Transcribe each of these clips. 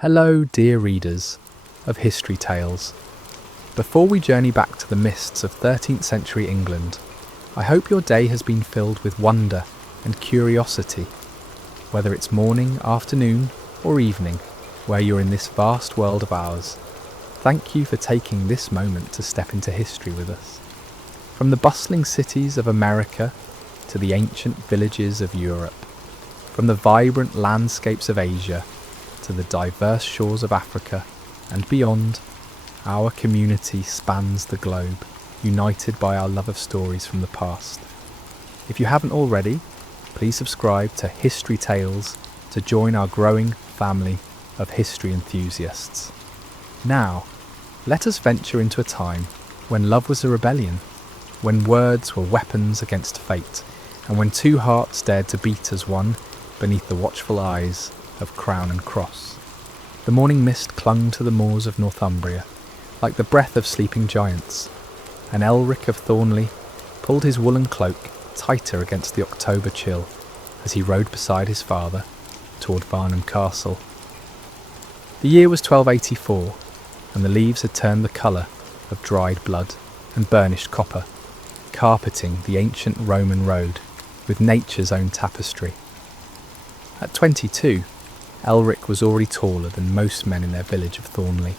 Hello, dear readers of History Tales. Before we journey back to the mists of 13th century England, I hope your day has been filled with wonder and curiosity, whether it's morning, afternoon, or evening, where you're in this vast world of ours. Thank you for taking this moment to step into history with us. From the bustling cities of America to the ancient villages of Europe, from the vibrant landscapes of Asia to the diverse shores of Africa and beyond, our community spans the globe, united by our love of stories from the past. If you haven't already, please subscribe to History Tales to join our growing family of history enthusiasts. Now, let us venture into a time when love was a rebellion, when words were weapons against fate, and when two hearts dared to beat as one beneath the watchful eyes of crown and cross. The morning mist clung to the moors of Northumbria like the breath of sleeping giants, and Elric of Thornley pulled his woolen cloak tighter against the October chill as he rode beside his father toward Varnham Castle. The year was 1284, and the leaves had turned the colour of dried blood and burnished copper, carpeting the ancient Roman road with nature's own tapestry. At 22, Elric was already taller than most men in their village of Thornley,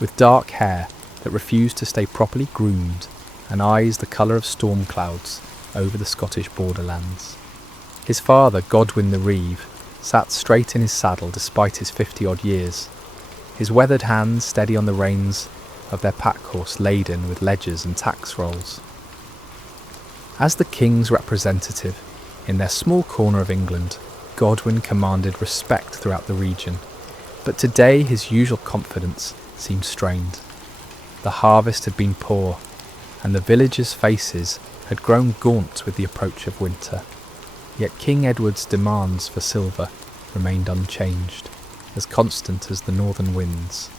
with dark hair that refused to stay properly groomed and eyes the colour of storm clouds over the Scottish borderlands. His father, Godwin the Reeve, sat straight in his saddle despite his 50-odd years, his weathered hands steady on the reins of their pack-horse laden with ledgers and tax rolls. As the king's representative in their small corner of England, Godwin commanded respect throughout the region, but today his usual confidence seemed strained. The harvest had been poor, and the villagers' faces had grown gaunt with the approach of winter. Yet King Edward's demands for silver remained unchanged, as constant as the northern winds.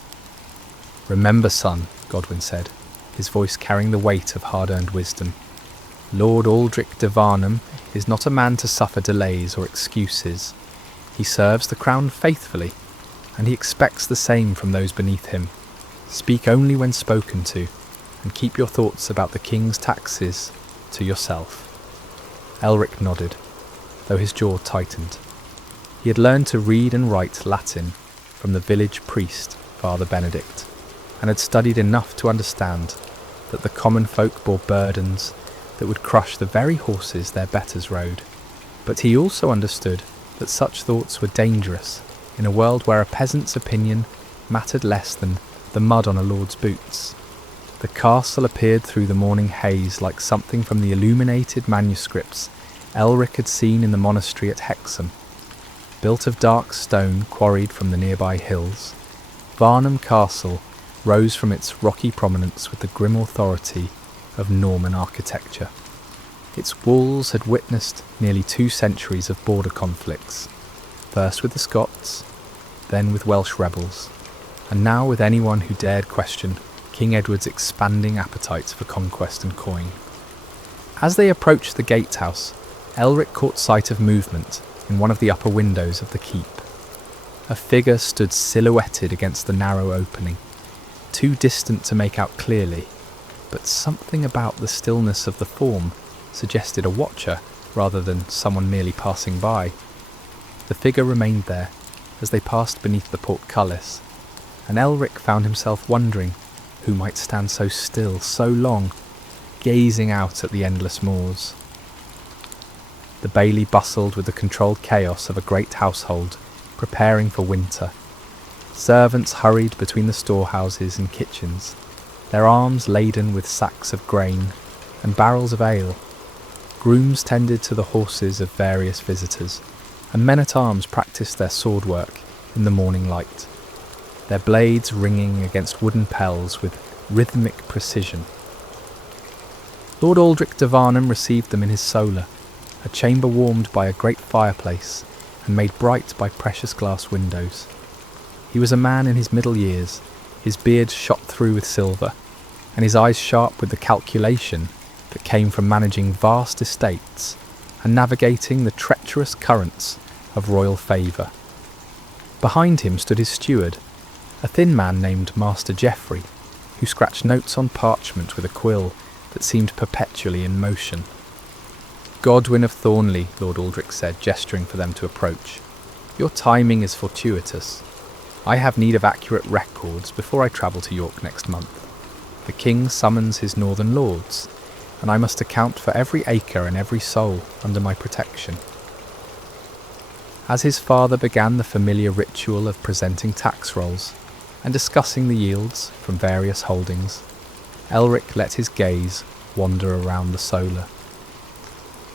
"Remember, son," Godwin said, his voice carrying the weight of hard-earned wisdom, "Lord Aldrich de Varnham is not a man to suffer delays or excuses. He serves the crown faithfully, and he expects the same from those beneath him. Speak only when spoken to, and keep your thoughts about the king's taxes to yourself." Elric nodded, though his jaw tightened. He had learned to read and write Latin from the village priest, Father Benedict, and had studied enough to understand that the common folk bore burdens that would crush the very horses their betters rode. But he also understood that such thoughts were dangerous in a world where a peasant's opinion mattered less than the mud on a lord's boots. The castle appeared through the morning haze like something from the illuminated manuscripts Elric had seen in the monastery at Hexham. Built of dark stone quarried from the nearby hills, Varnham Castle rose from its rocky prominence with the grim authority of Norman architecture. Its walls had witnessed nearly 2 centuries of border conflicts, first with the Scots, then with Welsh rebels, and now with anyone who dared question King Edward's expanding appetites for conquest and coin. As they approached the gatehouse, Elric caught sight of movement in one of the upper windows of the keep. A figure stood silhouetted against the narrow opening, too distant to make out clearly, but something about the stillness of the form suggested a watcher rather than someone merely passing by. The figure remained there as they passed beneath the portcullis, and Elric found himself wondering who might stand so still, so long, gazing out at the endless moors. The bailey bustled with the controlled chaos of a great household preparing for winter. Servants hurried between the storehouses and kitchens, their arms laden with sacks of grain and barrels of ale. Grooms tended to the horses of various visitors, and men-at-arms practised their sword work in the morning light, their blades ringing against wooden pels with rhythmic precision. Lord Aldrich de Varnham received them in his solar, a chamber warmed by a great fireplace and made bright by precious glass windows. He was a man in his middle years, his beard shot through with silver, and his eyes sharp with the calculation that came from managing vast estates and navigating the treacherous currents of royal favour. Behind him stood his steward, a thin man named Master Geoffrey, who scratched notes on parchment with a quill that seemed perpetually in motion. "Godwin of Thornley," Lord Aldrich said, gesturing for them to approach. "Your timing is fortuitous. I have need of accurate records before I travel to York next month. The king summons his northern lords, and I must account for every acre and every soul under my protection." As his father began the familiar ritual of presenting tax rolls and discussing the yields from various holdings, Elric let his gaze wander around the solar.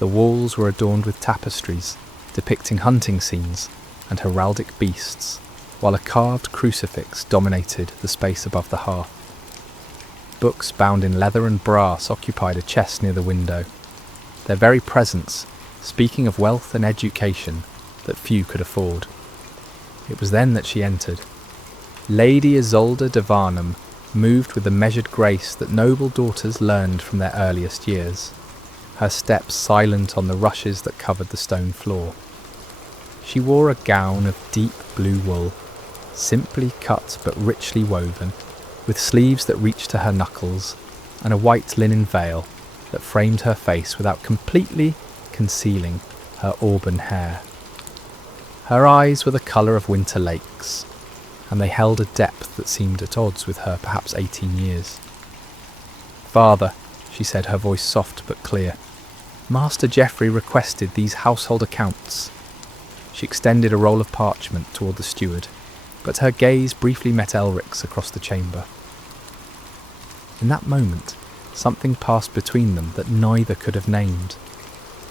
The walls were adorned with tapestries depicting hunting scenes and heraldic beasts, while a carved crucifix dominated the space above the hearth. Books bound in leather and brass occupied a chest near the window, their very presence speaking of wealth and education that few could afford. It was then that she entered. Lady Isolde de Varnham moved with the measured grace that noble daughters learned from their earliest years, her steps silent on the rushes that covered the stone floor. She wore a gown of deep blue wool, simply cut but richly woven, with sleeves that reached to her knuckles, and a white linen veil that framed her face without completely concealing her auburn hair. Her eyes were the colour of winter lakes, and they held a depth that seemed at odds with her perhaps 18 years. "Father," she said, her voice soft but clear, "Master Geoffrey requested these household accounts." She extended a roll of parchment toward the steward, but her gaze briefly met Elric's across the chamber. In that moment, something passed between them that neither could have named.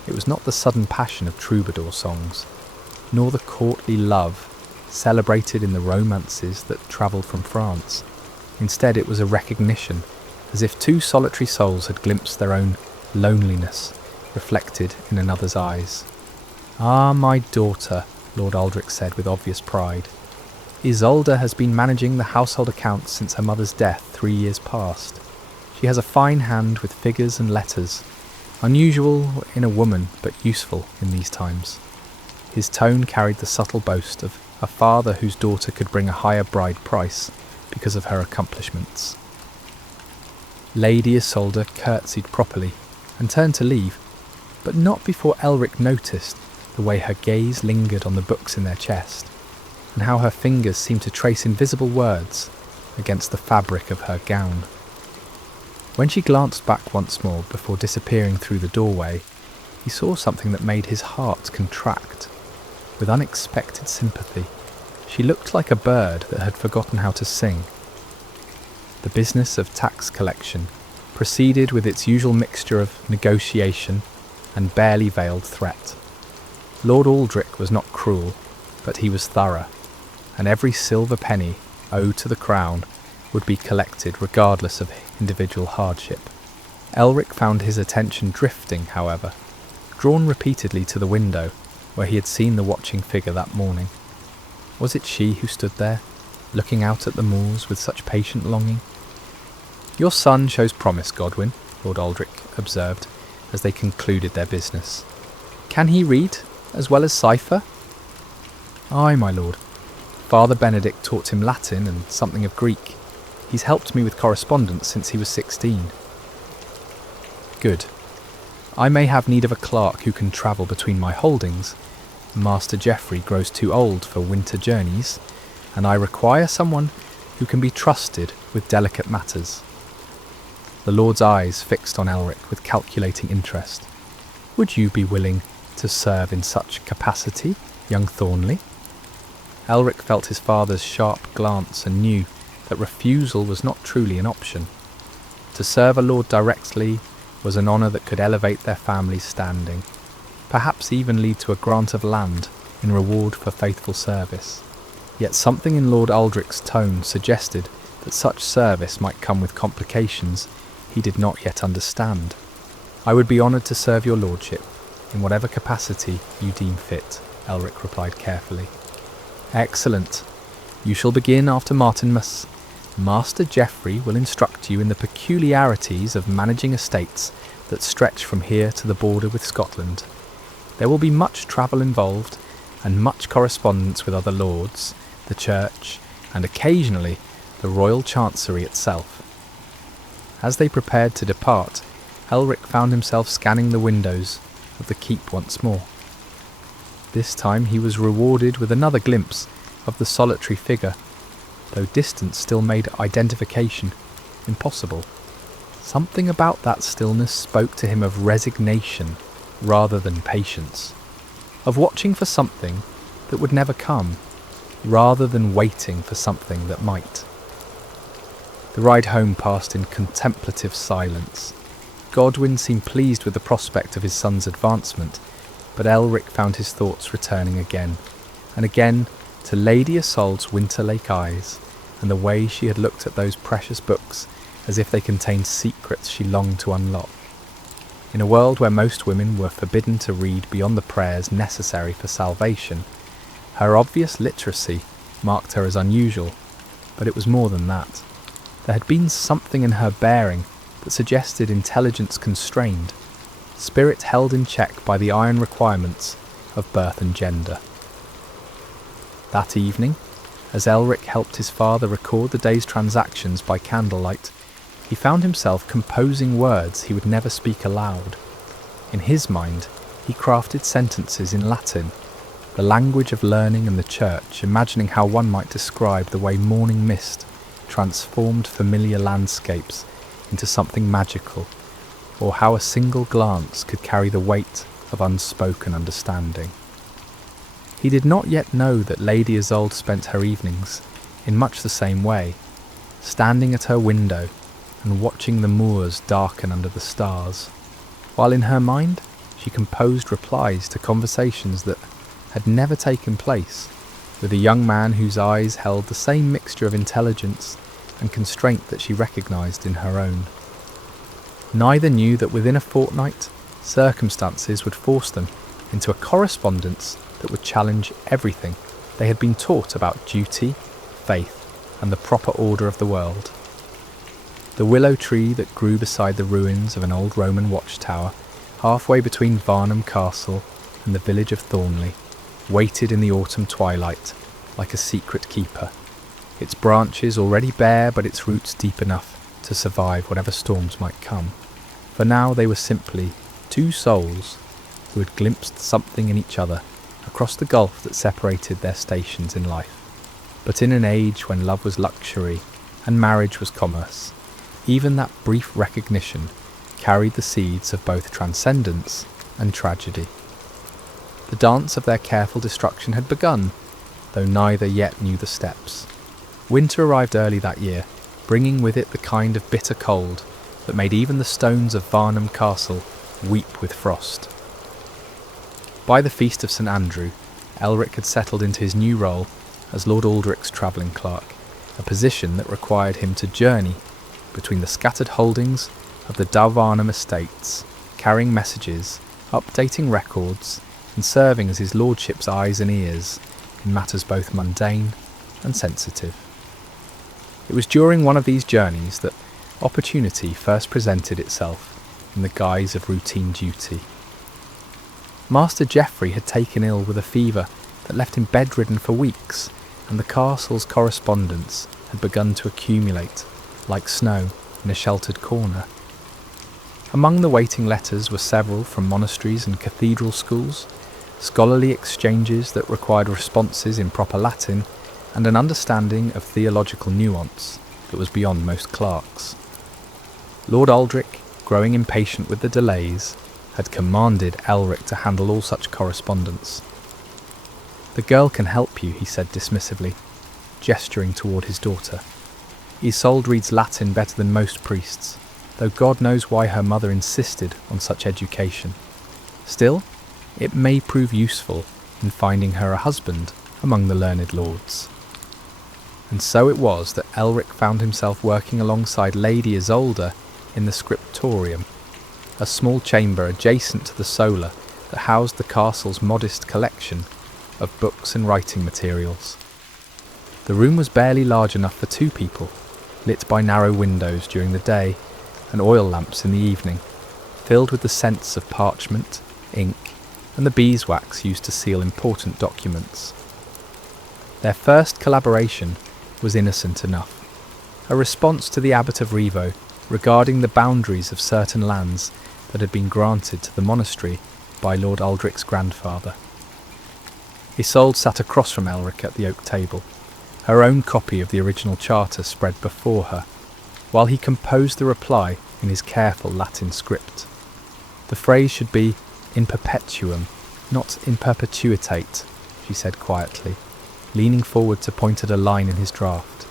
It was not the sudden passion of troubadour songs, nor the courtly love celebrated in the romances that travelled from France. Instead, it was a recognition, as if two solitary souls had glimpsed their own loneliness reflected in another's eyes. "Ah, my daughter," Lord Aldrich said with obvious pride. "Isolde has been managing the household accounts since her mother's death 3 years past. She has a fine hand with figures and letters, unusual in a woman but useful in these times." His tone carried the subtle boast of a father whose daughter could bring a higher bride price because of her accomplishments. Lady Isolde curtsied properly and turned to leave, but not before Elric noticed the way her gaze lingered on the books in their chest, and how her fingers seemed to trace invisible words against the fabric of her gown. When she glanced back once more before disappearing through the doorway, he saw something that made his heart contract. With unexpected sympathy, she looked like a bird that had forgotten how to sing. The business of tax collection proceeded with its usual mixture of negotiation and barely veiled threat. Lord Aldrich was not cruel, but he was thorough, and every silver penny owed to the crown would be collected regardless of individual hardship. Elric found his attention drifting, however, drawn repeatedly to the window where he had seen the watching figure that morning. Was it she who stood there, looking out at the moors with such patient longing? "Your son shows promise, Godwin," Lord Aldrich observed as they concluded their business. "Can he read, as well as cipher?" "Aye, my lord. Father Benedict taught him Latin and something of Greek. He's helped me with correspondence since he was 16. "Good. I may have need of a clerk who can travel between my holdings. Master Geoffrey grows too old for winter journeys, and I require someone who can be trusted with delicate matters." The Lord's eyes fixed on Elric with calculating interest. "Would you be willing to serve in such capacity, young Thornley?" Elric felt his father's sharp glance and knew that refusal was not truly an option. To serve a lord directly was an honour that could elevate their family's standing, perhaps even lead to a grant of land in reward for faithful service. Yet something in Lord Aldrich's tone suggested that such service might come with complications he did not yet understand. "I would be honoured to serve your lordship, in whatever capacity you deem fit," Elric replied carefully. "Excellent. You shall begin after Martinmas. Master Geoffrey will instruct you in the peculiarities of managing estates that stretch from here to the border with Scotland. There will be much travel involved, and much correspondence with other lords, the church, and occasionally the royal chancery itself. As they prepared to depart, Elric found himself scanning the windows of the keep once more. This time he was rewarded with another glimpse of the solitary figure, though distance still made identification impossible. Something about that stillness spoke to him of resignation rather than patience, of watching for something that would never come, rather than waiting for something that might. The ride home passed in contemplative silence. Godwyn seemed pleased with the prospect of his son's advancement, but Elric found his thoughts returning again, and again to Lady Isolde's Winterlake eyes, and the way she had looked at those precious books as if they contained secrets she longed to unlock. In a world where most women were forbidden to read beyond the prayers necessary for salvation, her obvious literacy marked her as unusual, but it was more than that. There had been something in her bearing that suggested intelligence constrained, spirit held in check by the iron requirements of birth and gender. That evening, as Elric helped his father record the day's transactions by candlelight, he found himself composing words he would never speak aloud. In his mind, he crafted sentences in Latin, the language of learning and the church, imagining how one might describe the way morning mist transformed familiar landscapes into something magical, or how a single glance could carry the weight of unspoken understanding. He did not yet know that Lady Isolde spent her evenings in much the same way, standing at her window and watching the moors darken under the stars, while in her mind she composed replies to conversations that had never taken place, with a young man whose eyes held the same mixture of intelligence and constraint that she recognised in her own. Neither knew that within a fortnight, circumstances would force them into a correspondence that would challenge everything they had been taught about duty, faith, and the proper order of the world. The willow tree that grew beside the ruins of an old Roman watchtower, halfway between Varnham Castle and the village of Thornley, waited in the autumn twilight like a secret keeper, its branches already bare but its roots deep enough to survive whatever storms might come. For now they were simply two souls who had glimpsed something in each other across the gulf that separated their stations in life. But in an age when love was luxury and marriage was commerce, even that brief recognition carried the seeds of both transcendence and tragedy. The dance of their careful destruction had begun, though neither yet knew the steps. Winter arrived early that year, bringing with it the kind of bitter cold that made even the stones of Varnham Castle weep with frost. By the feast of St. Andrew, Elric had settled into his new role as Lord Aldrich's travelling clerk, a position that required him to journey between the scattered holdings of the Dalvarnham estates, carrying messages, updating records, and serving as his lordship's eyes and ears in matters both mundane and sensitive. It was during one of these journeys that opportunity first presented itself in the guise of routine duty. Master Geoffrey had taken ill with a fever that left him bedridden for weeks, and the castle's correspondence had begun to accumulate, like snow in a sheltered corner. Among the waiting letters were several from monasteries and cathedral schools, scholarly exchanges that required responses in proper Latin, and an understanding of theological nuance that was beyond most clerks. Lord Aldrich, growing impatient with the delays, had commanded Elric to handle all such correspondence. "The girl can help you," he said dismissively, gesturing toward his daughter. "Isolde reads Latin better than most priests, though God knows why her mother insisted on such education. Still, it may prove useful in finding her a husband among the learned lords." And so it was that Elric found himself working alongside Lady Isolde in the scriptorium, a small chamber adjacent to the solar that housed the castle's modest collection of books and writing materials. The room was barely large enough for two people, lit by narrow windows during the day and oil lamps in the evening, filled with the scents of parchment, ink, and the beeswax used to seal important documents. Their first collaboration was innocent enough, a response to the abbot of Revo regarding the boundaries of certain lands that had been granted to the monastery by Lord Aldrich's grandfather. Isolde sat across from Elric at the oak table, her own copy of the original charter spread before her, while he composed the reply in his careful Latin script. The phrase should be in perpetuum, not in perpetuitate, she said quietly, leaning forward to point at a line in his draft.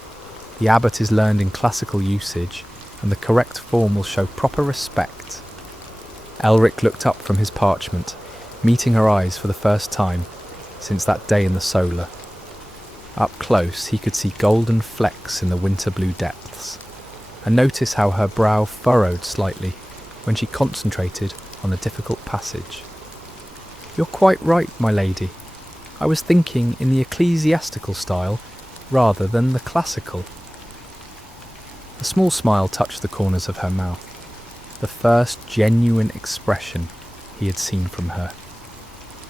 The abbot is learned in classical usage, and the correct form will show proper respect. Elric looked up from his parchment, meeting her eyes for the first time since that day in the solar. Up close he could see golden flecks in the winter blue depths, and notice how her brow furrowed slightly when she concentrated on a difficult passage. "You're quite right, my lady. I was thinking in the ecclesiastical style rather than the classical." A small smile touched the corners of her mouth, the first genuine expression he had seen from her.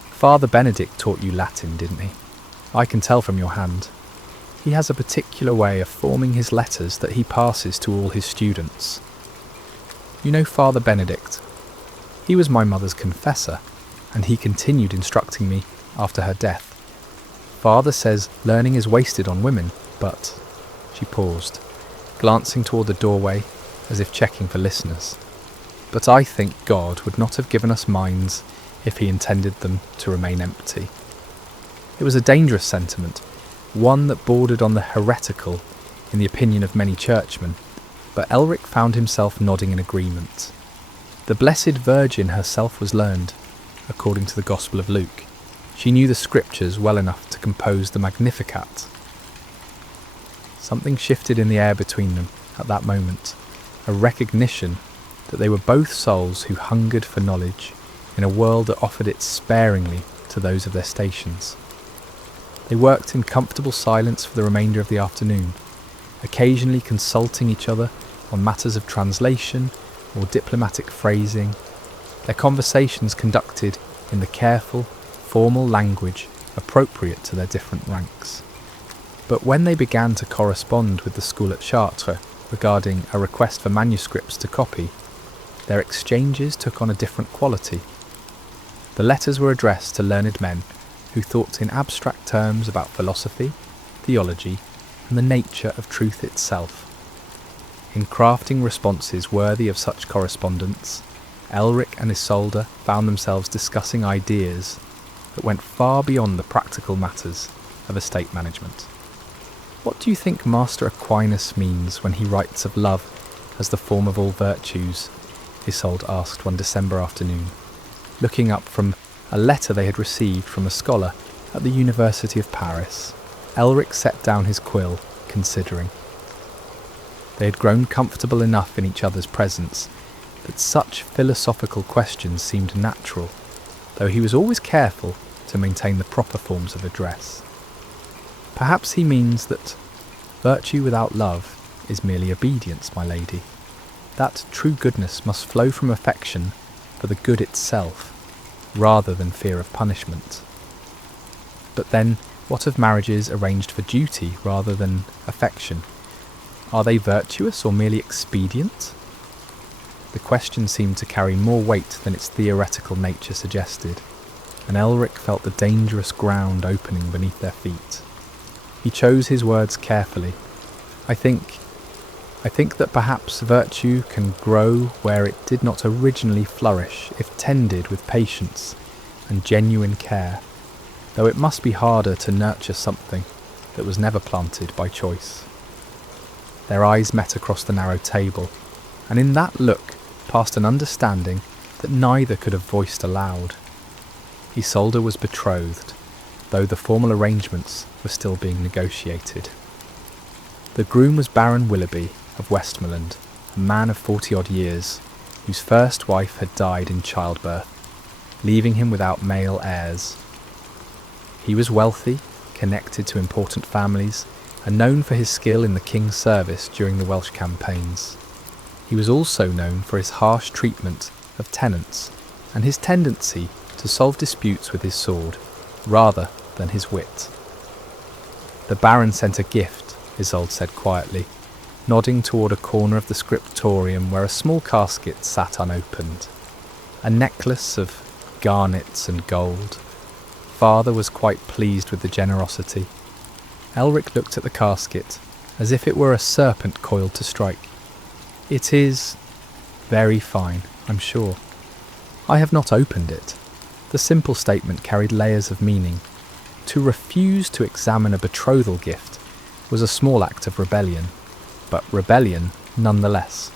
"Father Benedict taught you Latin, didn't he? I can tell from your hand. He has a particular way of forming his letters that he passes to all his students. You know Father Benedict? He was my mother's confessor, and he continued instructing me after her death. Father says learning is wasted on women, but..." She paused, glancing toward the doorway as if checking for listeners. "But I think God would not have given us minds if he intended them to remain empty." It was a dangerous sentiment, one that bordered on the heretical in the opinion of many churchmen, but Elric found himself nodding in agreement. The Blessed Virgin herself was learned, according to the Gospel of Luke. She knew the scriptures well enough to compose the Magnificat. Something shifted in the air between them at that moment, a recognition that they were both souls who hungered for knowledge in a world that offered it sparingly to those of their stations. They worked in comfortable silence for the remainder of the afternoon, occasionally consulting each other on matters of translation or diplomatic phrasing, their conversations conducted in the careful, formal language appropriate to their different ranks. But when they began to correspond with the school at Chartres regarding a request for manuscripts to copy, their exchanges took on a different quality. The letters were addressed to learned men who thought in abstract terms about philosophy, theology, and the nature of truth itself. In crafting responses worthy of such correspondence, Elric and Isolde found themselves discussing ideas that went far beyond the practical matters of estate management. "What do you think Master Aquinas means when he writes of love as the form of all virtues?" Isolde asked one December afternoon, looking up from a letter they had received from a scholar at the University of Paris. Elric set down his quill, considering. They had grown comfortable enough in each other's presence that such philosophical questions seemed natural, though he was always careful to maintain the proper forms of address. "Perhaps he means that virtue without love is merely obedience, my lady. That true goodness must flow from affection for the good itself, rather than fear of punishment. But then, what of marriages arranged for duty rather than affection? Are they virtuous or merely expedient?" The question seemed to carry more weight than its theoretical nature suggested, and Elric felt the dangerous ground opening beneath their feet. He chose his words carefully. I think that perhaps virtue can grow where it did not originally flourish if tended with patience and genuine care, though it must be harder to nurture something that was never planted by choice." Their eyes met across the narrow table, and in that look passed an understanding that neither could have voiced aloud. Isolde was betrothed, though the formal arrangements were still being negotiated. The groom was Baron Willoughby of Westmoreland, a man of 40-odd years, whose first wife had died in childbirth, leaving him without male heirs. He was wealthy, connected to important families, and known for his skill in the king's service during the Welsh campaigns. He was also known for his harsh treatment of tenants and his tendency to solve disputes with his sword, rather than his wit. "The Baron sent a gift," Isolde said quietly, nodding toward a corner of the scriptorium where a small casket sat unopened. A necklace of garnets and gold. Father was quite pleased with the generosity. Elric looked at the casket, as if it were a serpent coiled to strike. "It is very fine, I'm sure. I have not opened it." The simple statement carried layers of meaning. To refuse to examine a betrothal gift was a small act of rebellion, but rebellion nonetheless.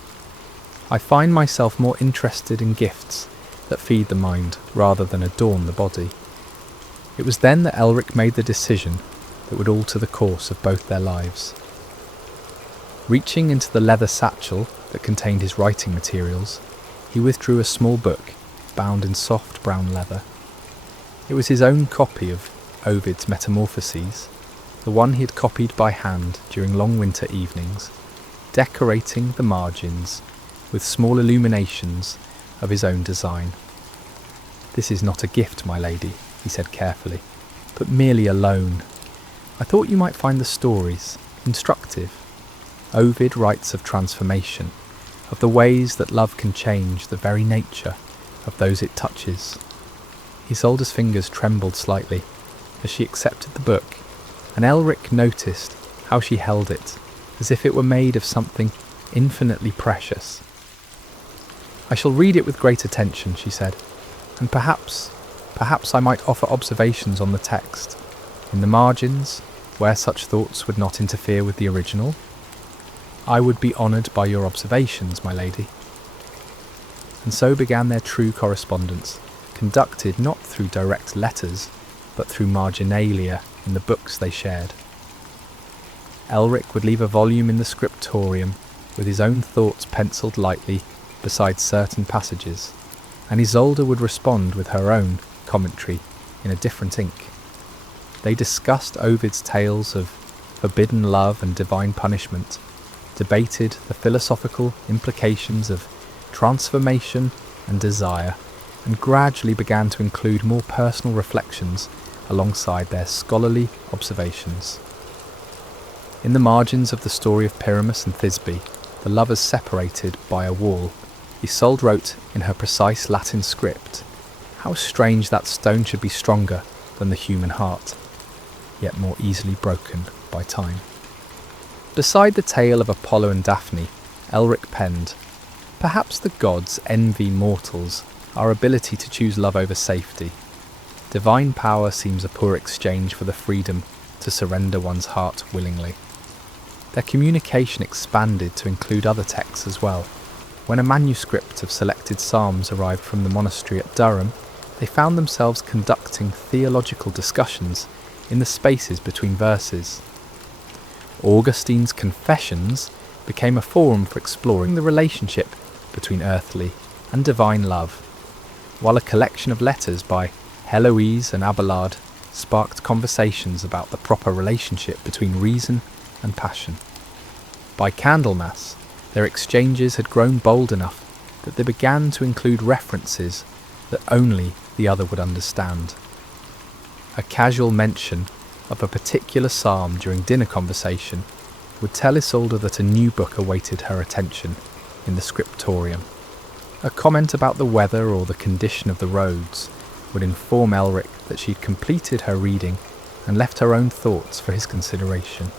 I find myself more interested in gifts that feed the mind rather than adorn the body. It was then that Elric made the decision that would alter the course of both their lives. Reaching into the leather satchel that contained his writing materials, he withdrew a small book bound in soft brown leather. It was his own copy of Ovid's Metamorphoses, the one he had copied by hand during long winter evenings, decorating the margins with small illuminations of his own design. "This is not a gift, my lady," he said carefully, "but merely a loan. I thought you might find the stories instructive. Ovid writes of transformation, of the ways that love can change the very nature of those it touches." Isolde's fingers trembled slightly as she accepted the book, and Elric noticed how she held it, as if it were made of something infinitely precious. "I shall read it with great attention," she said, "and perhaps I might offer observations on the text, in the margins, where such thoughts would not interfere with the original." "I would be honoured by your observations, my lady." And so began their true correspondence, conducted not through direct letters, but through marginalia in the books they shared. Elric would leave a volume in the scriptorium with his own thoughts penciled lightly beside certain passages, and Isolde would respond with her own commentary in a different ink. They discussed Ovid's tales of forbidden love and divine punishment, debated the philosophical implications of transformation and desire, and gradually began to include more personal reflections alongside their scholarly observations. In the margins of the story of Pyramus and Thisbe, the lovers separated by a wall, Isolde wrote in her precise Latin script, "How strange that stone should be stronger than the human heart, yet more easily broken by time." Beside the tale of Apollo and Daphne, Elric penned, "Perhaps the gods envy mortals our ability to choose love over safety. Divine power seems a poor exchange for the freedom to surrender one's heart willingly." Their communication expanded to include other texts as well. When a manuscript of selected psalms arrived from the monastery at Durham, they found themselves conducting theological discussions in the spaces between verses. Augustine's Confessions became a forum for exploring the relationship between earthly and divine love, while a collection of letters by Heloise and Abelard sparked conversations about the proper relationship between reason and passion. By Candlemas, their exchanges had grown bold enough that they began to include references that only the other would understand. A casual mention of a particular psalm during dinner conversation would tell Isolde that a new book awaited her attention in the scriptorium. A comment about the weather or the condition of the roads would inform Elric that she'd completed her reading and left her own thoughts for his consideration.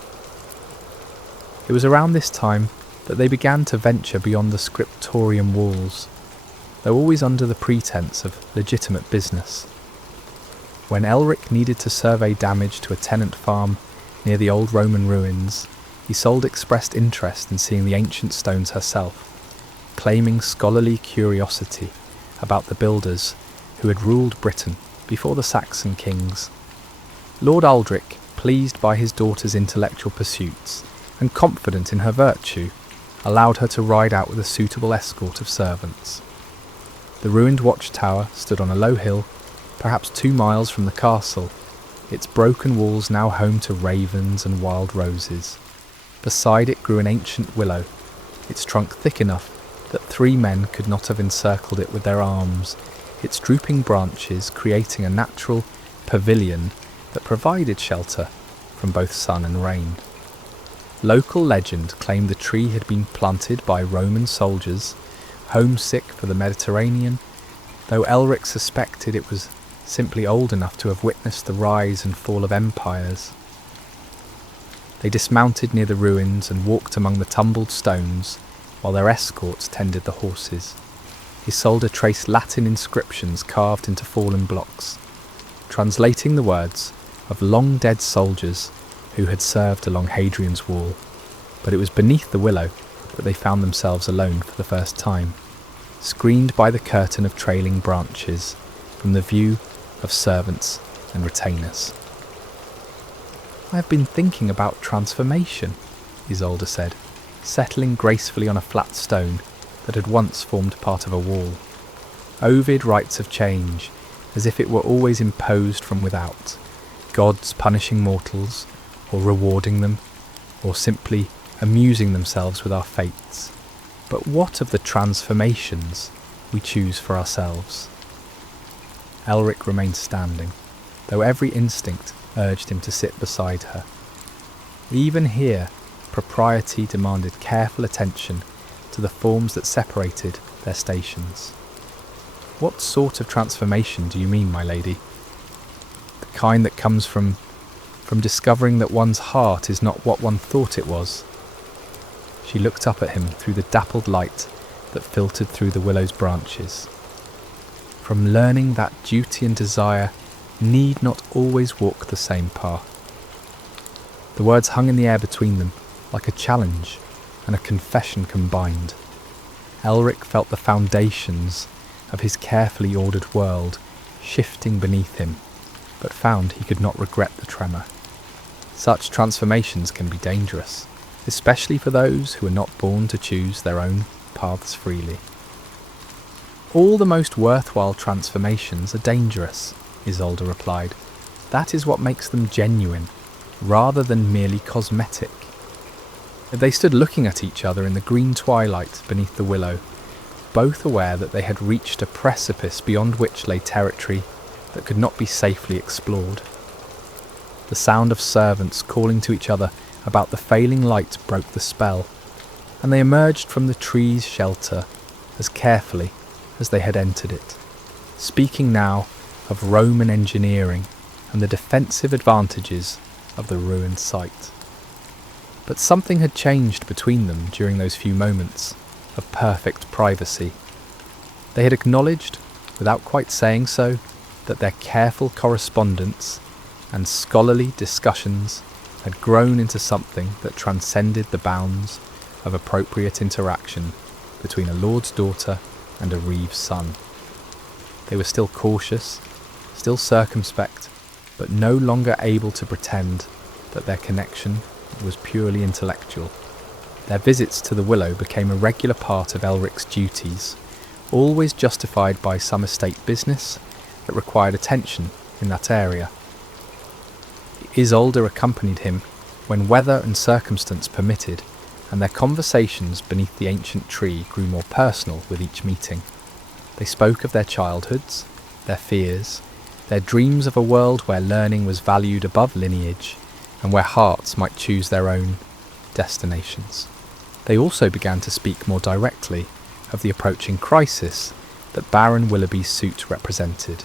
It was around this time that they began to venture beyond the scriptorium walls, though always under the pretense of legitimate business. When Elric needed to survey damage to a tenant farm near the old Roman ruins, Isolde expressed interest in seeing the ancient stones herself, claiming scholarly curiosity about the builders who had ruled Britain before the Saxon kings. Lord Aldrich, pleased by his daughter's intellectual pursuits and confident in her virtue, allowed her to ride out with a suitable escort of servants. The ruined watchtower stood on a low hill, perhaps 2 miles from the castle, its broken walls now home to ravens and wild roses. Beside it grew an ancient willow, its trunk thick enough that 3 men could not have encircled it with their arms, its drooping branches creating a natural pavilion that provided shelter from both sun and rain. Local legend claimed the tree had been planted by Roman soldiers homesick for the Mediterranean, though Elric suspected it was simply old enough to have witnessed the rise and fall of empires. They dismounted near the ruins and walked among the tumbled stones while their escorts tended the horses. Isolde traced Latin inscriptions carved into fallen blocks, translating the words of long-dead soldiers who had served along Hadrian's wall. But it was beneath the willow that they found themselves alone for the first time, screened by the curtain of trailing branches from the view of servants and retainers. "I have been thinking about transformation," Isolde said, settling gracefully on a flat stone that had once formed part of a wall. Ovid writes of change as if it were always imposed from without, gods punishing mortals, or rewarding them, or simply amusing themselves with our fates. But what of the transformations we choose for ourselves? Elric remained standing, though every instinct urged him to sit beside her. Even here, propriety demanded careful attention to the forms that separated their stations. "What sort of transformation do you mean, my lady?" "The kind that comes from discovering that one's heart is not what one thought it was." She looked up at him through the dappled light that filtered through the willow's branches. "From learning that duty and desire need not always walk the same path." The words hung in the air between them, like a challenge and a confession combined. Elric felt the foundations of his carefully ordered world shifting beneath him, but found he could not regret the tremor. Such transformations can be dangerous, especially for those who are not born to choose their own paths freely. "All the most worthwhile transformations are dangerous," Isolde replied. "That is what makes them genuine, rather than merely cosmetic." They stood looking at each other in the green twilight beneath the willow, both aware that they had reached a precipice beyond which lay territory that could not be safely explored. The sound of servants calling to each other about the failing light broke the spell, and they emerged from the tree's shelter as carefully as they had entered it, speaking now of Roman engineering and the defensive advantages of the ruined site. But something had changed between them during those few moments of perfect privacy. They had acknowledged, without quite saying so, that their careful correspondence and scholarly discussions had grown into something that transcended the bounds of appropriate interaction between a lord's daughter and a reeve's son. They were still cautious, still circumspect, but no longer able to pretend that their connection was purely intellectual. Their visits to the willow became a regular part of Elric's duties, always justified by some estate business that required attention in that area. Isolde accompanied him when weather and circumstance permitted, and their conversations beneath the ancient tree grew more personal with each meeting. They spoke of their childhoods, their fears, their dreams of a world where learning was valued above lineage, and where hearts might choose their own destinations. They also began to speak more directly of the approaching crisis that Baron Willoughby's suit represented.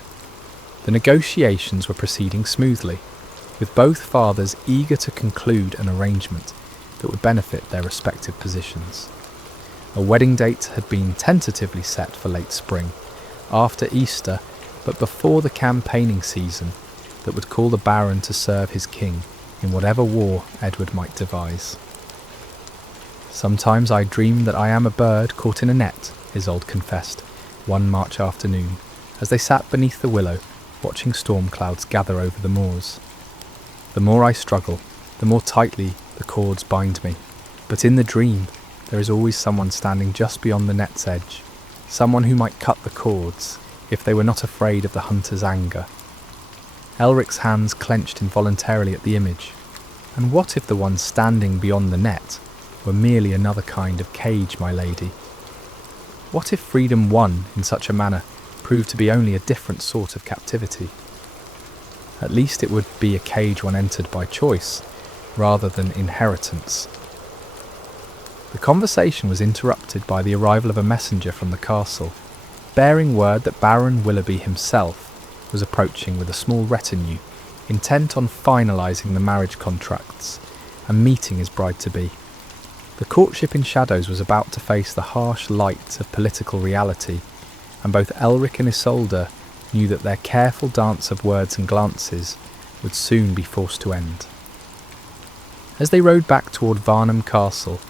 The negotiations were proceeding smoothly, with both fathers eager to conclude an arrangement that would benefit their respective positions. A wedding date had been tentatively set for late spring, after Easter, but before the campaigning season that would call the Baron to serve his king in whatever war Edward might devise. "Sometimes I dream that I am a bird caught in a net," Isolde confessed, one March afternoon, as they sat beneath the willow, watching storm clouds gather over the moors. "The more I struggle, the more tightly the cords bind me. But in the dream, there is always someone standing just beyond the net's edge, someone who might cut the cords if they were not afraid of the hunter's anger." Elric's hands clenched involuntarily at the image. And what if the one standing beyond the net were merely another kind of cage, my lady? What if freedom won in such a manner proved to be only a different sort of captivity? At least it would be a cage one entered by choice, rather than inheritance. The conversation was interrupted by the arrival of a messenger from the castle, bearing word that Baron Willoughby himself was approaching with a small retinue, intent on finalising the marriage contracts and meeting his bride-to-be. The courtship in shadows was about to face the harsh light of political reality, and both Elric and Isolde knew that their careful dance of words and glances would soon be forced to end. As they rode back toward Varnham Castle,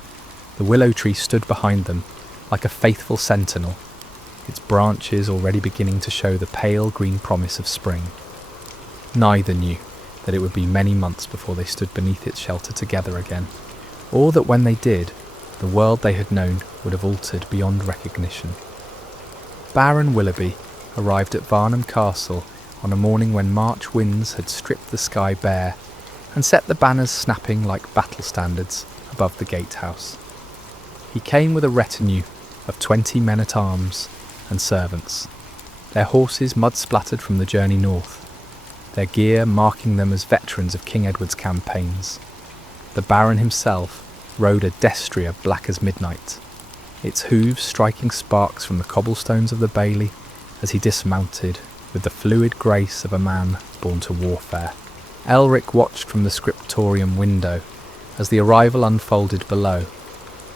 the willow tree stood behind them like a faithful sentinel, its branches already beginning to show the pale green promise of spring. Neither knew that it would be many months before they stood beneath its shelter together again, or that when they did, the world they had known would have altered beyond recognition. Baron Willoughby arrived at Varnham Castle on a morning when March winds had stripped the sky bare and set the banners snapping like battle standards above the gatehouse. He came with a retinue of 20 men-at-arms and servants, their horses mud-splattered from the journey north, their gear marking them as veterans of King Edward's campaigns. The Baron himself rode a destrier black as midnight, its hooves striking sparks from the cobblestones of the bailey as he dismounted with the fluid grace of a man born to warfare. Elric watched from the scriptorium window as the arrival unfolded below,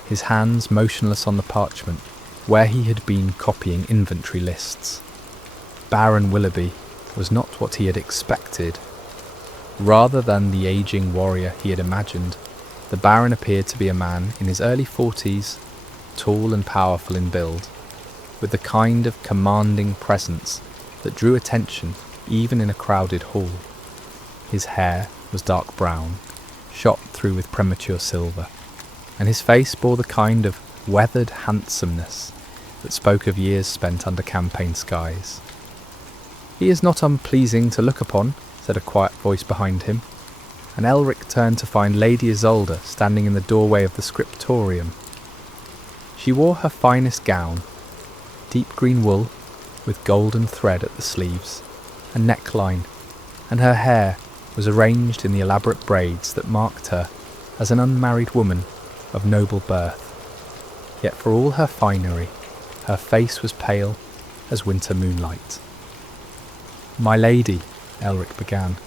his hands motionless on the parchment where he had been copying inventory lists. Baron Willoughby was not what he had expected. Rather than the ageing warrior he had imagined, the Baron appeared to be a man in his early 40s, tall and powerful in build, with the kind of commanding presence that drew attention even in a crowded hall. His hair was dark brown, shot through with premature silver, and his face bore the kind of weathered handsomeness that spoke of years spent under campaign skies. "He is not unpleasing to look upon," said a quiet voice behind him, and Elric turned to find Lady Isolde standing in the doorway of the scriptorium. She wore her finest gown, deep green wool with golden thread at the sleeves and neckline, and her hair was arranged in the elaborate braids that marked her as an unmarried woman of noble birth. Yet for all her finery, her face was pale as winter moonlight. "My lady," Elric began,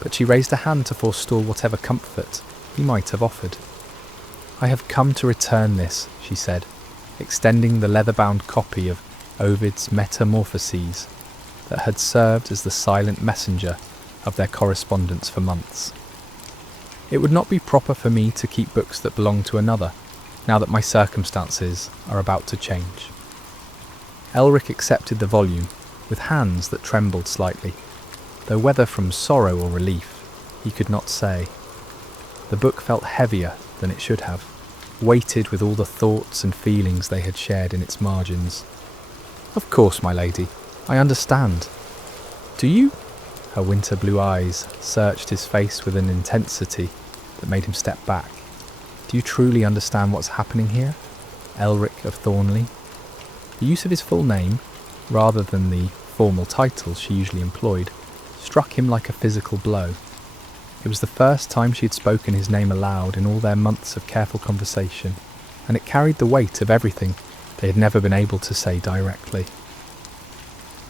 but she raised a hand to forestall whatever comfort he might have offered. "I have come to return this," she said, extending the leather-bound copy of Ovid's Metamorphoses that had served as the silent messenger of their correspondence for months. "It would not be proper for me to keep books that belong to another, now that my circumstances are about to change." Elric accepted the volume with hands that trembled slightly, though whether from sorrow or relief, he could not say. The book felt heavier than it should have, weighted with all the thoughts and feelings they had shared in its margins. "Of course, my lady, I understand. Do you?" Her winter blue eyes searched his face with an intensity that made him step back. "Do you truly understand what's happening here, Elric of Thornley?" The use of his full name, rather than the formal titles she usually employed, struck him like a physical blow. It was the first time she had spoken his name aloud in all their months of careful conversation, and it carried the weight of everything they had never been able to say directly.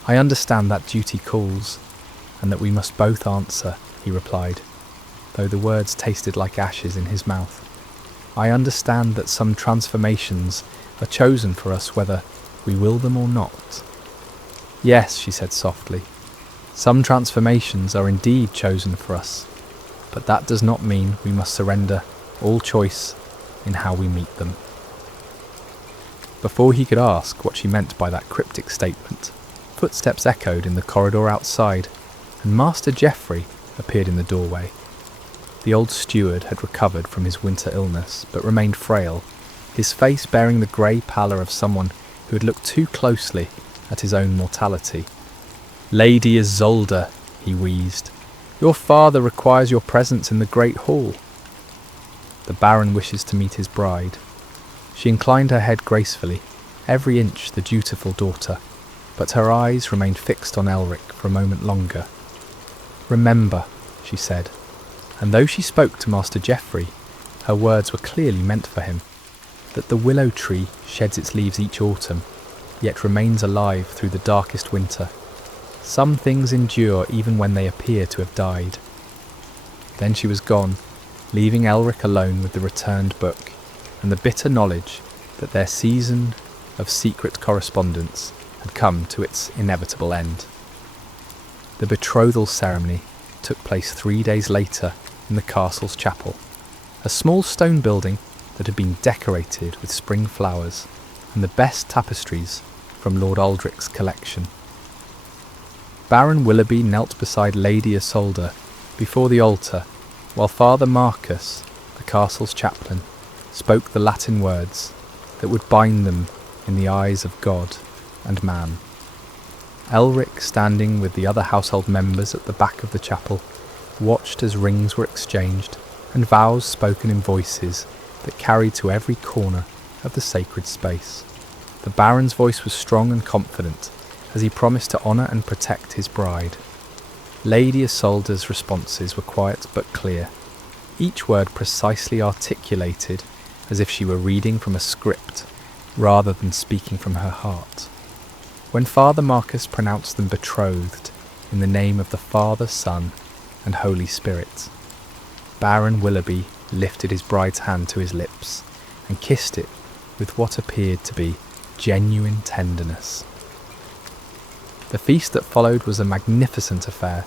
"I understand that duty calls, and that we must both answer," he replied, though the words tasted like ashes in his mouth. "I understand that some transformations are chosen for us whether we will them or not." "Yes," she said softly, "some transformations are indeed chosen for us, but that does not mean we must surrender all choice in how we meet them." Before he could ask what she meant by that cryptic statement, footsteps echoed in the corridor outside, and Master Geoffrey appeared in the doorway. The old steward had recovered from his winter illness, but remained frail, his face bearing the grey pallor of someone who had looked too closely at his own mortality. "Lady Isolde," he wheezed, "your father requires your presence in the great hall." "The Baron wishes to meet his bride." She inclined her head gracefully, every inch the dutiful daughter, but her eyes remained fixed on Elric for a moment longer. "Remember," she said, and though she spoke to Master Geoffrey, her words were clearly meant for him, that the willow tree sheds its leaves each autumn, yet remains alive through the darkest winter. Some things endure even when they appear to have died. Then she was gone, leaving Elric alone with the returned book, and the bitter knowledge that their season of secret correspondence had come to its inevitable end. The betrothal ceremony took place 3 days later in the castle's chapel, a small stone building that had been decorated with spring flowers and the best tapestries from Lord Aldrich's collection. Baron Willoughby knelt beside Lady Isolde before the altar, while Father Marcus, the castle's chaplain, spoke the Latin words that would bind them in the eyes of God and man. Elric, standing with the other household members at the back of the chapel, watched as rings were exchanged and vows spoken in voices that carried to every corner of the sacred space. The Baron's voice was strong and confident as he promised to honour and protect his bride. Lady Isolde's responses were quiet but clear, each word precisely articulated as if she were reading from a script rather than speaking from her heart. When Father Marcus pronounced them betrothed in the name of the Father, Son, and Holy Spirit, Baron Willoughby lifted his bride's hand to his lips and kissed it with what appeared to be genuine tenderness. The feast that followed was a magnificent affair,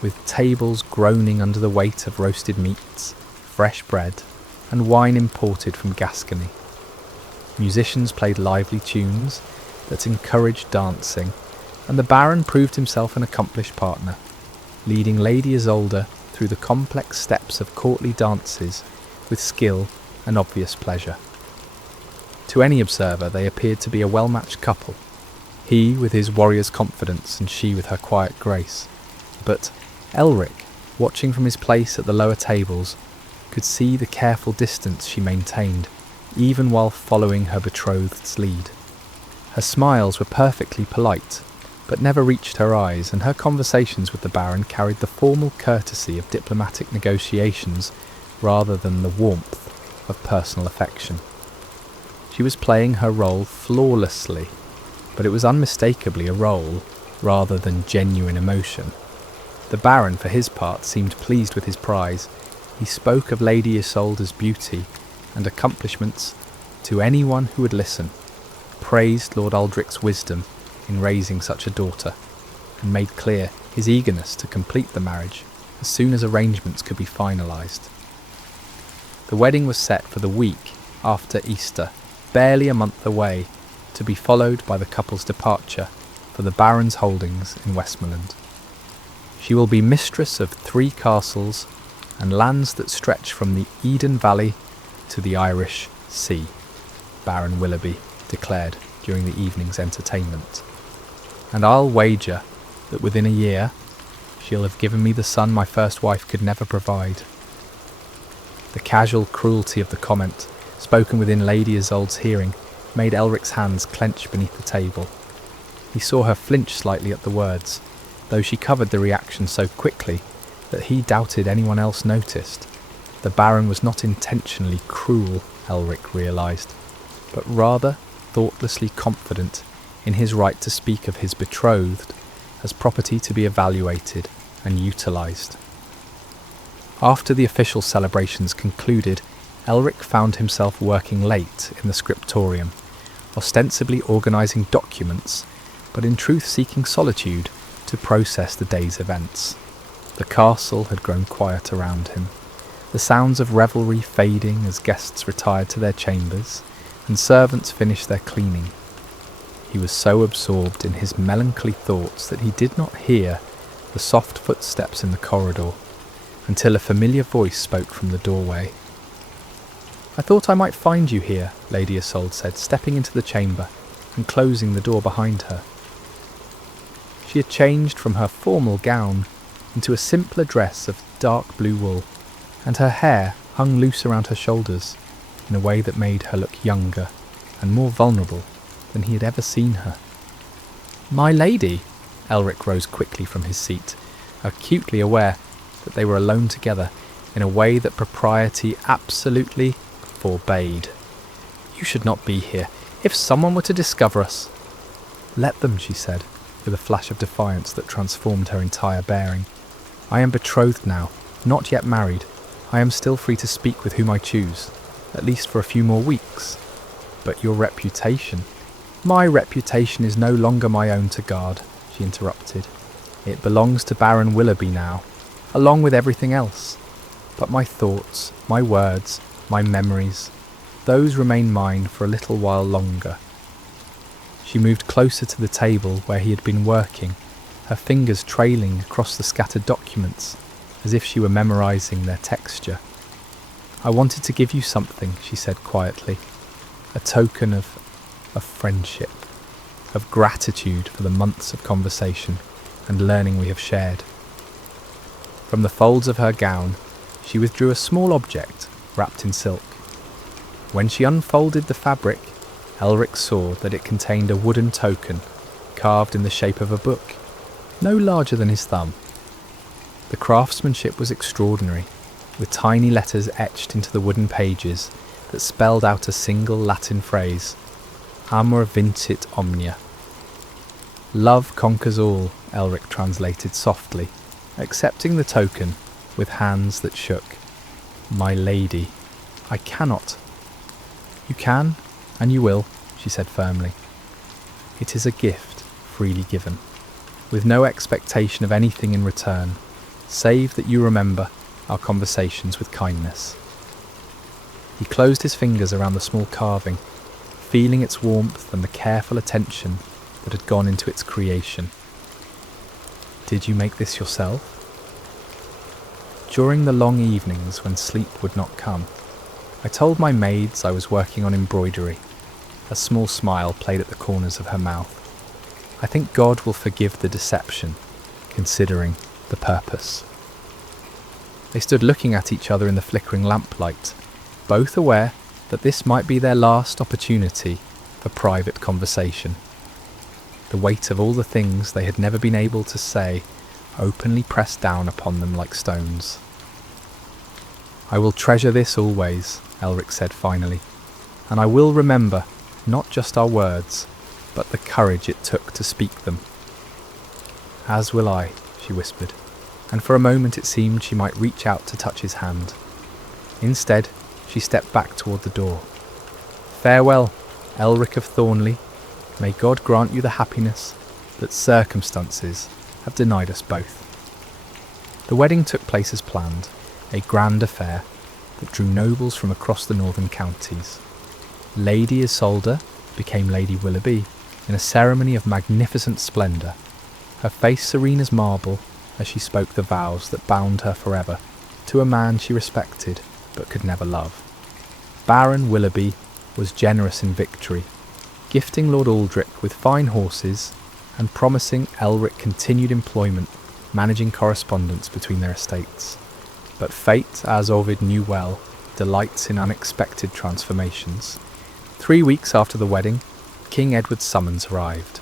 with tables groaning under the weight of roasted meats, fresh bread, and wine imported from Gascony. Musicians played lively tunes that encouraged dancing, and the Baron proved himself an accomplished partner, leading Lady Isolde through the complex steps of courtly dances with skill and obvious pleasure. To any observer they appeared to be a well-matched couple, he with his warrior's confidence and she with her quiet grace. But Elric, watching from his place at the lower tables, could see the careful distance she maintained, even while following her betrothed's lead. Her smiles were perfectly polite, but never reached her eyes, and her conversations with the Baron carried the formal courtesy of diplomatic negotiations rather than the warmth of personal affection. She was playing her role flawlessly, but it was unmistakably a role rather than genuine emotion. The Baron, for his part, seemed pleased with his prize. He spoke of Lady Isolde's beauty and accomplishments to anyone who would listen, praised Lord Aldrich's wisdom in raising such a daughter, and made clear his eagerness to complete the marriage as soon as arrangements could be finalised. The wedding was set for the week after Easter, barely a month away, to be followed by the couple's departure for the Baron's holdings in Westmoreland. She will be mistress of 3 castles and lands that stretch from the Eden Valley to the Irish Sea, Baron Willoughby declared during the evening's entertainment. And I'll wager that within a year she'll have given me the son my first wife could never provide. The casual cruelty of the comment, spoken within Lady Isolde's hearing, made Elric's hands clench beneath the table. He saw her flinch slightly at the words, though she covered the reaction so quickly that he doubted anyone else noticed. The Baron was not intentionally cruel, Elric realised, but rather thoughtlessly confident in his right to speak of his betrothed as property to be evaluated and utilised. After the official celebrations concluded, Elric found himself working late in the scriptorium, ostensibly organising documents, but in truth seeking solitude to process the day's events. The castle had grown quiet around him, the sounds of revelry fading as guests retired to their chambers and servants finished their cleaning. He was so absorbed in his melancholy thoughts that he did not hear the soft footsteps in the corridor until a familiar voice spoke from the doorway. "I thought I might find you here," Lady Isolde said, stepping into the chamber and closing the door behind her. She had changed from her formal gown into a simpler dress of dark blue wool, and her hair hung loose around her shoulders in a way that made her look younger and more vulnerable than he had ever seen her. "My lady!" Elric rose quickly from his seat, acutely aware that they were alone together in a way that propriety absolutely forbade. "You should not be here. If someone were to discover us—" "Let them," she said, with a flash of defiance that transformed her entire bearing. "I am betrothed now, not yet married. I am still free to speak with whom I choose, at least for a few more weeks. But your reputation—" "My reputation is no longer my own to guard," she interrupted. "It belongs to Baron Willoughby now, along with everything else. But my thoughts, my words, my memories, those remain mine for a little while longer." She moved closer to the table where he had been working, her fingers trailing across the scattered documents, as if she were memorizing their texture. "I wanted to give you something," she said quietly, "a token of friendship, of gratitude for the months of conversation and learning we have shared." From the folds of her gown, she withdrew a small object wrapped in silk. When she unfolded the fabric, Elric saw that it contained a wooden token carved in the shape of a book, no larger than his thumb. The craftsmanship was extraordinary, with tiny letters etched into the wooden pages that spelled out a single Latin phrase: Amor vincit omnia. "Love conquers all," Elric translated softly, accepting the token with hands that shook. "My lady, I cannot." "You can, and you will," she said firmly. "It is a gift freely given, with no expectation of anything in return, save that you remember our conversations with kindness." He closed his fingers around the small carving, feeling its warmth and the careful attention that had gone into its creation. "Did you make this yourself?" "During the long evenings when sleep would not come, I told my maids I was working on embroidery." A small smile played at the corners of her mouth. "I think God will forgive the deception, considering the purpose." They stood looking at each other in the flickering lamplight, both aware that this might be their last opportunity for private conversation. The weight of all the things they had never been able to say openly pressed down upon them like stones. "I will treasure this always," Elric said finally, "and I will remember not just our words, but the courage it took to speak them." "As will I," she whispered, and for a moment it seemed she might reach out to touch his hand. Instead, she stepped back toward the door. "Farewell, Elric of Thornley. May God grant you the happiness that circumstances have denied us both." The wedding took place as planned, a grand affair that drew nobles from across the northern counties. Lady Isolde became Lady Willoughby in a ceremony of magnificent splendour, her face serene as marble as she spoke the vows that bound her forever to a man she respected but could never love. Baron Willoughby was generous in victory, gifting Lord Aldrich with fine horses and promising Elric continued employment managing correspondence between their estates. But fate, as Ovid knew well, delights in unexpected transformations. 3 weeks after the wedding, King Edward's summons arrived.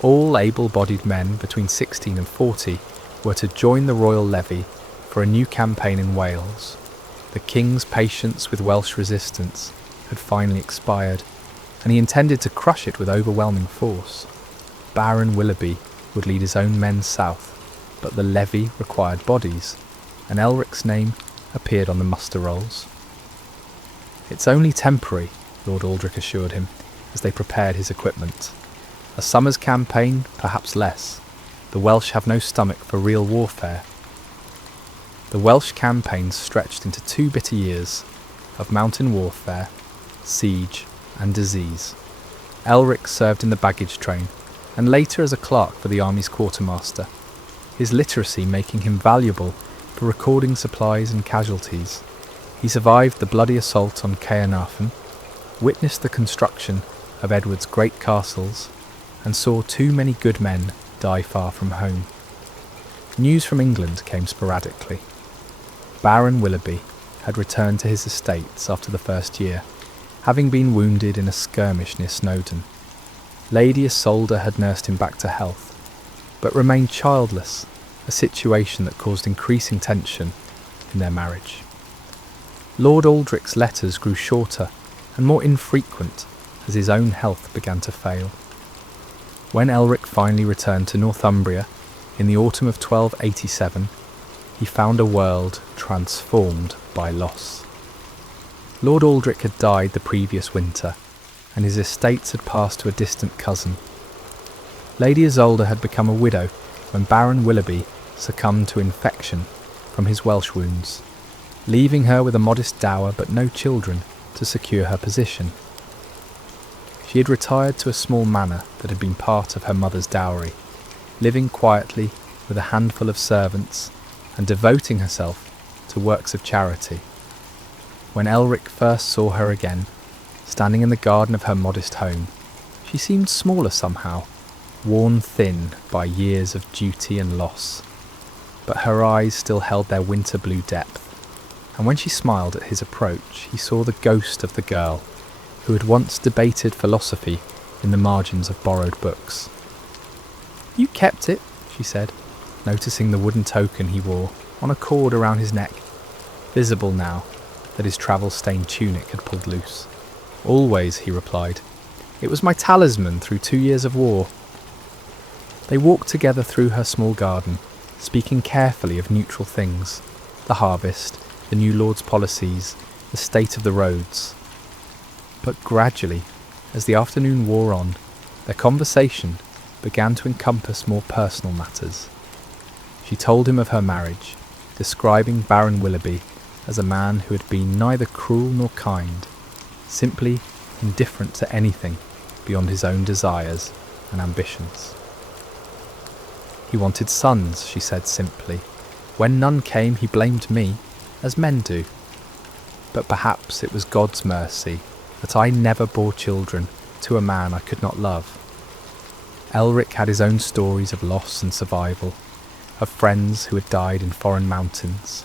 All able-bodied men between 16 and 40 were to join the royal levy for a new campaign in Wales. The king's patience with Welsh resistance had finally expired, and he intended to crush it with overwhelming force. Baron Willoughby would lead his own men south, but the levy required bodies, and Elric's name appeared on the muster rolls. "It's only temporary," Lord Aldrich assured him, as they prepared his equipment. "A summer's campaign, perhaps less. The Welsh have no stomach for real warfare." The Welsh campaigns stretched into 2 bitter years of mountain warfare, siege, and disease. Elric served in the baggage train, and later as a clerk for the army's quartermaster, his literacy making him valuable for recording supplies and casualties. He survived the bloody assault on Caernarfon, witnessed the construction of Edward's great castles, and saw too many good men die far from home. News from England came sporadically. Baron Willoughby had returned to his estates after the first year, having been wounded in a skirmish near Snowdon. Lady Isolde had nursed him back to health, but remained childless a situation that caused increasing tension in their marriage. Lord Aldrich's letters grew shorter and more infrequent as his own health began to fail. When Elric finally returned to Northumbria in the autumn of 1287, he found a world transformed by loss. Lord Aldrich had died the previous winter, and his estates had passed to a distant cousin. Lady Isolde had become a widow when Baron Willoughby succumbed to infection from his Welsh wounds, leaving her with a modest dower but no children to secure her position. She had retired to a small manor that had been part of her mother's dowry, living quietly with a handful of servants and devoting herself to works of charity. When Elric first saw her again, standing in the garden of her modest home, she seemed smaller somehow, worn thin by years of duty and loss. But her eyes still held their winter blue depth, and when she smiled at his approach, he saw the ghost of the girl who had once debated philosophy in the margins of borrowed books. "You kept it," she said, noticing the wooden token he wore on a cord around his neck, visible now that his travel-stained tunic had pulled loose. "Always," he replied. "It was my talisman through 2 years of war." They walked together through her small garden, speaking carefully of neutral things, the harvest, the new lord's policies, the state of the roads. But gradually, as the afternoon wore on, their conversation began to encompass more personal matters. She told him of her marriage, describing Baron Willoughby as a man who had been neither cruel nor kind, simply indifferent to anything beyond his own desires and ambitions. He wanted sons, she said simply. When none came, he blamed me, as men do. But perhaps it was God's mercy that I never bore children to a man I could not love. Elric had his own stories of loss and survival, of friends who had died in foreign mountains,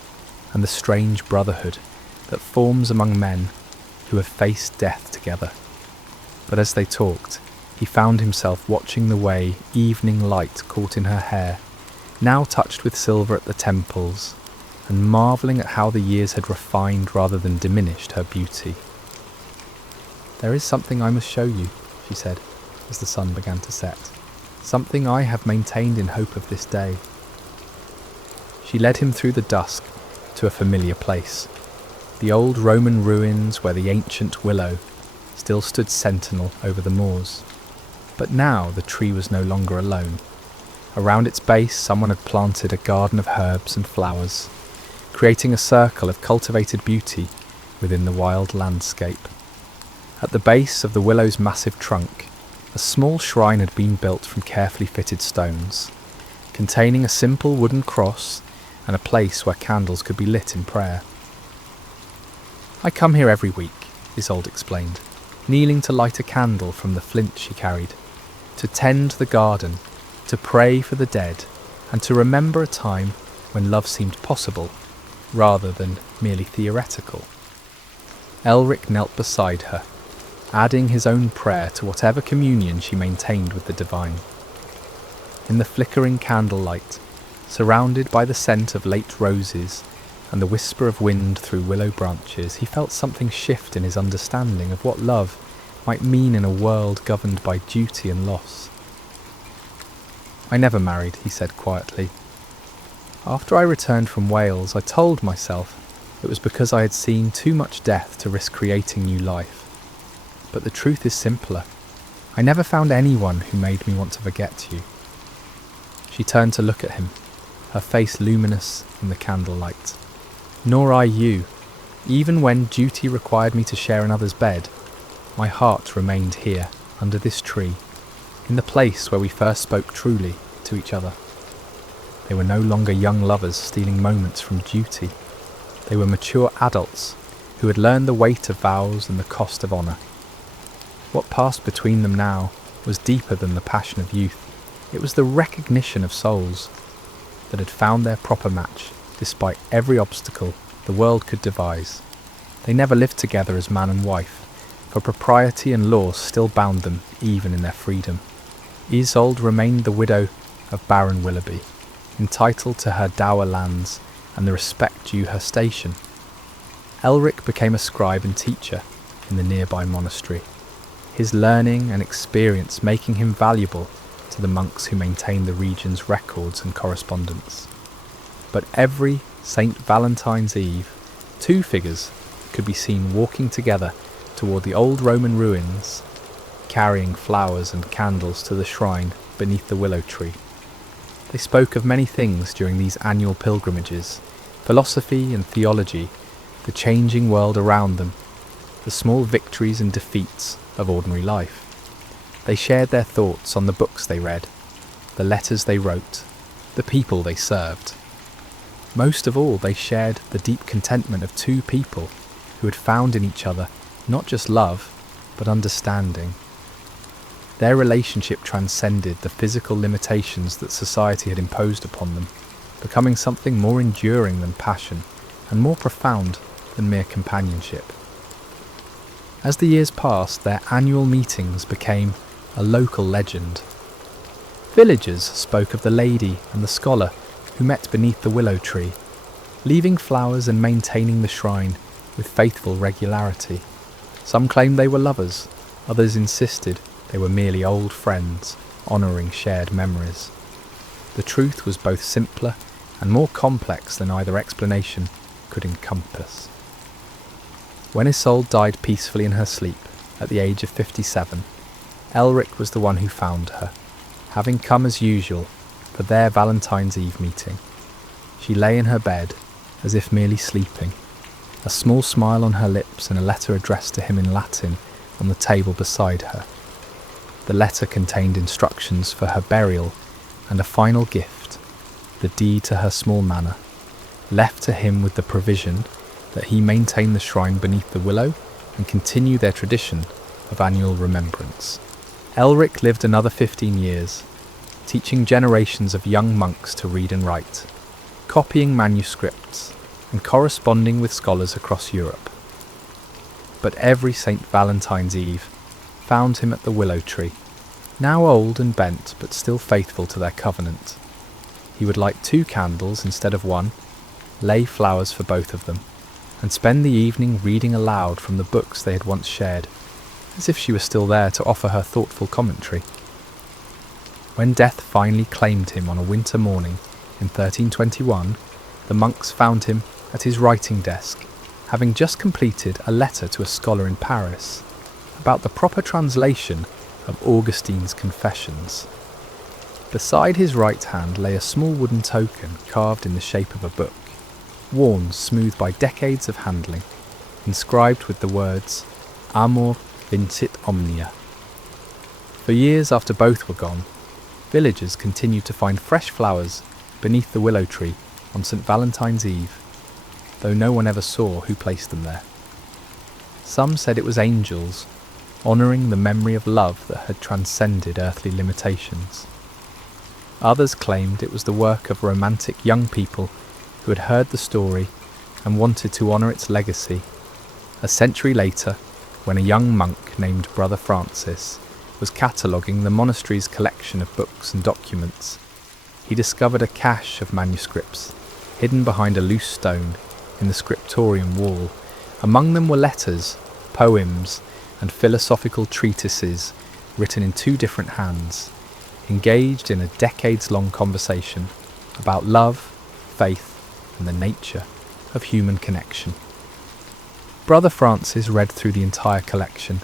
and the strange brotherhood that forms among men who have faced death together. But as they talked, he found himself watching the way evening light caught in her hair, now touched with silver at the temples, and marvelling at how the years had refined rather than diminished her beauty. "There is something I must show you," she said, as the sun began to set. "Something I have maintained in hope of this day." She led him through the dusk to a familiar place, the old Roman ruins where the ancient willow still stood sentinel over the moors. But now the tree was no longer alone. Around its base someone had planted a garden of herbs and flowers, creating a circle of cultivated beauty within the wild landscape. At the base of the willow's massive trunk, a small shrine had been built from carefully fitted stones, containing a simple wooden cross and a place where candles could be lit in prayer. "I come here every week," Isolde explained, kneeling to light a candle from the flint she carried, to tend the garden, to pray for the dead, and to remember a time when love seemed possible, rather than merely theoretical. Elric knelt beside her, adding his own prayer to whatever communion she maintained with the divine. In the flickering candlelight, surrounded by the scent of late roses and the whisper of wind through willow branches, he felt something shift in his understanding of what love might mean in a world governed by duty and loss. "I never married," he said quietly. "After I returned from Wales, I told myself it was because I had seen too much death to risk creating new life. But the truth is simpler. I never found anyone who made me want to forget you." She turned to look at him, her face luminous in the candlelight. "Nor I you. Even when duty required me to share another's bed, my heart remained here, under this tree, in the place where we first spoke truly to each other." They were no longer young lovers stealing moments from duty. They were mature adults who had learned the weight of vows and the cost of honour. What passed between them now was deeper than the passion of youth. It was the recognition of souls that had found their proper match despite every obstacle the world could devise. They never lived together as man and wife, for propriety and law still bound them even in their freedom. Isolde remained the widow of Baron Willoughby, entitled to her dower lands and the respect due her station. Elric became a scribe and teacher in the nearby monastery, his learning and experience making him valuable to the monks who maintained the region's records and correspondence. But every St. Valentine's Eve, two figures could be seen walking together toward the old Roman ruins, carrying flowers and candles to the shrine beneath the willow tree. They spoke of many things during these annual pilgrimages: philosophy and theology, the changing world around them, the small victories and defeats of ordinary life. They shared their thoughts on the books they read, the letters they wrote, the people they served. Most of all, they shared the deep contentment of two people who had found in each other not just love, but understanding. Their relationship transcended the physical limitations that society had imposed upon them, becoming something more enduring than passion and more profound than mere companionship. As the years passed, their annual meetings became a local legend. Villagers spoke of the lady and the scholar who met beneath the willow tree, leaving flowers and maintaining the shrine with faithful regularity. Some claimed they were lovers, others insisted they were merely old friends, honouring shared memories. The truth was both simpler and more complex than either explanation could encompass. When Isolde died peacefully in her sleep at the age of 57, Elric was the one who found her, having come as usual for their Valentine's Eve meeting. She lay in her bed, as if merely sleeping, a small smile on her lips and a letter addressed to him in Latin on the table beside her. The letter contained instructions for her burial and a final gift, the deed to her small manor, left to him with the provision that he maintain the shrine beneath the willow and continue their tradition of annual remembrance. Elric lived another 15 years, teaching generations of young monks to read and write, copying manuscripts, and corresponding with scholars across Europe. But every St. Valentine's Eve found him at the willow tree, now old and bent but still faithful to their covenant. He would light 2 candles instead of 1, lay flowers for both of them, and spend the evening reading aloud from the books they had once shared, as if she was still there to offer her thoughtful commentary. When death finally claimed him on a winter morning in 1321, the monks found him at his writing desk, having just completed a letter to a scholar in Paris about the proper translation of Augustine's Confessions. Beside his right hand lay a small wooden token carved in the shape of a book, worn smooth by decades of handling, inscribed with the words, Amor vincit omnia. For years after both were gone, villagers continued to find fresh flowers beneath the willow tree on St. Valentine's Eve, though no one ever saw who placed them there. Some said it was angels, honouring the memory of love that had transcended earthly limitations. Others claimed it was the work of romantic young people who had heard the story and wanted to honour its legacy. A century later, when a young monk named Brother Francis was cataloguing the monastery's collection of books and documents, he discovered a cache of manuscripts hidden behind a loose stone in the scriptorium wall. Among them were letters, poems, and philosophical treatises written in 2 different hands, engaged in a decades-long conversation about love, faith, and the nature of human connection. Brother Francis read through the entire collection,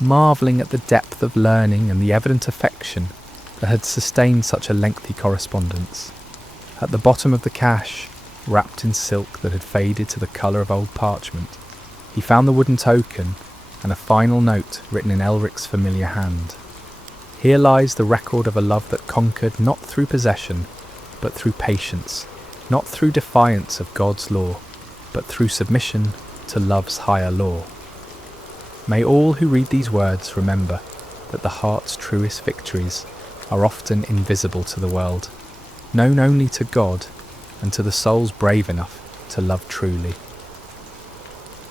marvelling at the depth of learning and the evident affection that had sustained such a lengthy correspondence. At the bottom of the cache, wrapped in silk that had faded to the colour of old parchment, he found the wooden token and a final note written in Elric's familiar hand. Here lies the record of a love that conquered not through possession, but through patience, not through defiance of God's law, but through submission to love's higher law. May all who read these words remember that the heart's truest victories are often invisible to the world, known only to God and to the souls brave enough to love truly.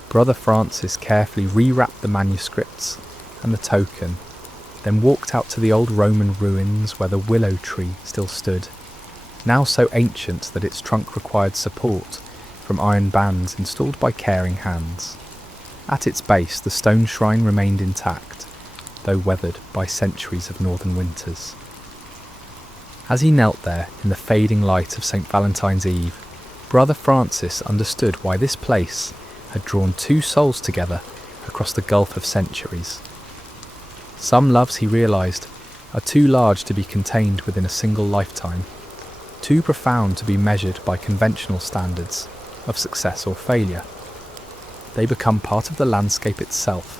Brother Francis carefully rewrapped the manuscripts and the token, then walked out to the old Roman ruins where the willow tree still stood. now so ancient that its trunk required support from iron bands installed by caring hands. At its base, the stone shrine remained intact, though weathered by centuries of northern winters. As he knelt there in the fading light of St. Valentine's Eve, Brother Francis understood why this place had drawn two souls together across the gulf of centuries. Some loves, he realised, are too large to be contained within a single lifetime, too profound to be measured by conventional standards of success or failure. They become part of the landscape itself,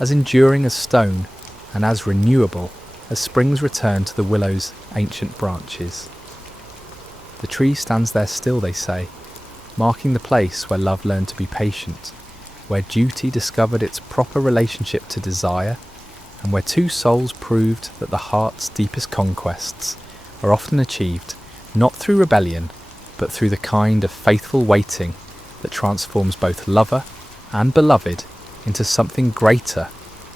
as enduring as stone and as renewable as springs return to the willow's ancient branches. The tree stands there still, they say, marking the place where love learned to be patient, where duty discovered its proper relationship to desire, and where two souls proved that the heart's deepest conquests are often achieved not through rebellion, but through the kind of faithful waiting that transforms both lover and beloved into something greater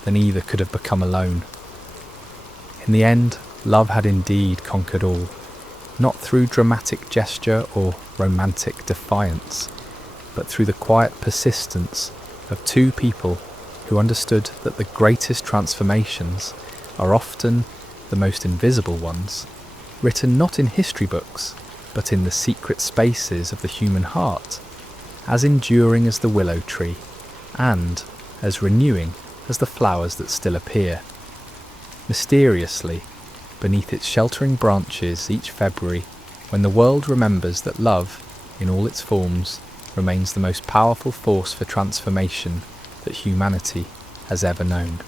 than either could have become alone. In the end, love had indeed conquered all, not through dramatic gesture or romantic defiance, but through the quiet persistence of two people who understood that the greatest transformations are often the most invisible ones, written not in history books, but in the secret spaces of the human heart, as enduring as the willow tree, and as renewing as the flowers that still appear. Mysteriously, beneath its sheltering branches each February, when the world remembers that love, in all its forms, remains the most powerful force for transformation that humanity has ever known.